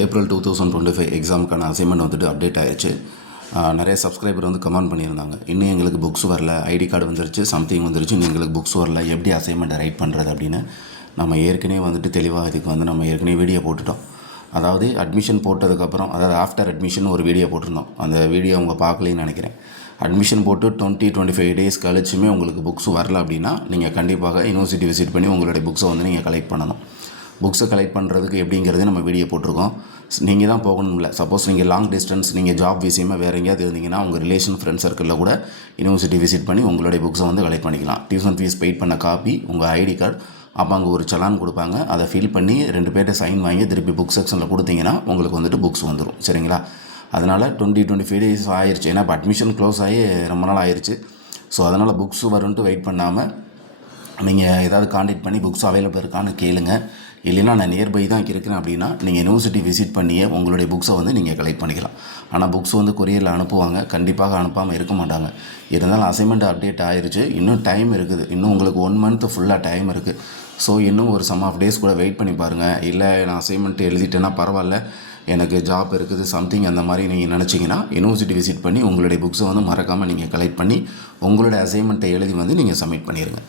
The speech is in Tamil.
ஏப்ரல் 2025 எக்ஸாமுக்கான அசைன்மெண்ட் வந்துட்டு அப்டேட் ஆயிடுச்சு. நிறைய சப்ஸ்கிரைபர் வந்து கமெண்ட் பண்ணியிருந்தாங்க, இன்னும் எங்களுக்கு புக்ஸ் வரல, ஐடி கார்டு வந்துருச்சு, சம்திங் வந்துருச்சு, இன்னும் எங்களுக்கு புக்ஸ் வரல, எப்படி அசைன்மெண்ட்டை ரைட் பண்ணுறது அப்படின்னு. நம்ம ஏற்கனவே வந்துட்டு தெளிவாக இதுக்கு வந்து நம்ம ஏற்கனவே வீடியோ போட்டுட்டோம். அதாவது அட்மிஷன் போட்டதுக்கப்புறம், அதாவது ஆஃப்டர் அட்மிஷன் ஒரு வீடியோ போட்டிருந்தோம். அந்த வீடியோ அவங்க பார்க்கலன்னு நினைக்கிறேன். அட்மிஷன் போட்டு 20-25 டேஸ் கழிச்சுமே உங்களுக்கு புக்ஸ் வரல அப்படின்னா நீங்கள் கண்டிப்பாக யூனிவர்சிட்டி விசிட் பண்ணி உங்களுடைய புக்ஸை வந்து நீங்கள் கலெக்ட் பண்ணணும். புக்ஸை கலெக்ட் பண்ணுறதுக்கு எப்படிங்கிறது நம்ம வீடியோ போட்டிருக்கோம். நீங்கள் தான் போகணும்ல. சப்போஸ் நீங்கள் லாங் டிஸ்டன்ஸ், நீங்கள் ஜாப் விஷயமாக வேறு எங்கேயாவது இருந்தீங்கன்னா உங்கள் ரிலேஷன் ஃப்ரெண்ட் சர்க்கிளில் கூட யூனிவர்சிட்டி விசிட் பண்ணி உங்களுடைய புக்ஸை வந்து கலெக்ட் பண்ணிக்கலாம். டியூஷன் ஃபீஸ் பெய்ட் பண்ண காப்பி, உங்கள் ஐடி கார்டு, அப்போ அங்கே ஒரு சலான் கொடுப்பாங்க. அதை ஃபில் பண்ணி 2 பேர்கிட்ட சைன் வாங்கி திருப்பி புக் செக்ஷனில் கொடுத்தீங்கன்னா உங்களுக்கு வந்துட்டு புக்ஸ் வந்துடும். சரிங்களா? அதனால் 20-25 டேஸ் ஆயிடுச்சு. ஏன்னா இப்போ அட்மிஷன் க்ளோஸ் ஆகி ரொம்ப நாள் ஆயிடுச்சு. ஸோ அதனால் புக்ஸ் வரும்ன்ட்டு வெயிட் பண்ணாமல் நீங்கள் ஏதாவது காண்டாக்ட் பண்ணி புக்ஸ் அவைலபிள் இருக்கான்னு கேளுங்க. இல்லைன்னா நான் நியர்பை தான் இருக்கிறேன் அப்படின்னா நீங்கள் யூனிவர்சிட்டி விசிட் பண்ணியே உங்களுடைய புக்ஸை வந்து நீங்கள் கலெக்ட் பண்ணிக்கலாம். ஆனால் புக்ஸ் வந்து கொரியரில் அனுப்புவாங்க, கண்டிப்பாக அனுப்பாமல் இருக்க மாட்டாங்க. இருந்தாலும் அசைன்மெண்ட் அப்டேட் ஆயிடுச்சு, இன்னும் டைம் இருக்குது. இன்னும் உங்களுக்கு 1 மந்த் ஃபுல்லாக டைம் இருக்குது. ஸோ இன்னும் ஒரு சம் ஆஃப் டேஸ் கூட வெயிட் பண்ணி பாருங்கள். இல்லை நான் அசைன்மெண்ட் எழுதிட்டேன்னா பரவாயில்ல, எனக்கு ஜாப் இருக்குது, சம்திங் அந்த மாதிரி நீங்கள் நினச்சிங்கன்னா யூனிவர்சிட்டி விசிட் பண்ணி உங்களுடைய புக்ஸை வந்து மறக்காமல் நீங்கள் கலெக்ட் பண்ணி உங்களுடைய அசைன்மெண்ட்டை எழுதி வந்து நீங்கள் சப்மிட் பண்ணிடுங்க.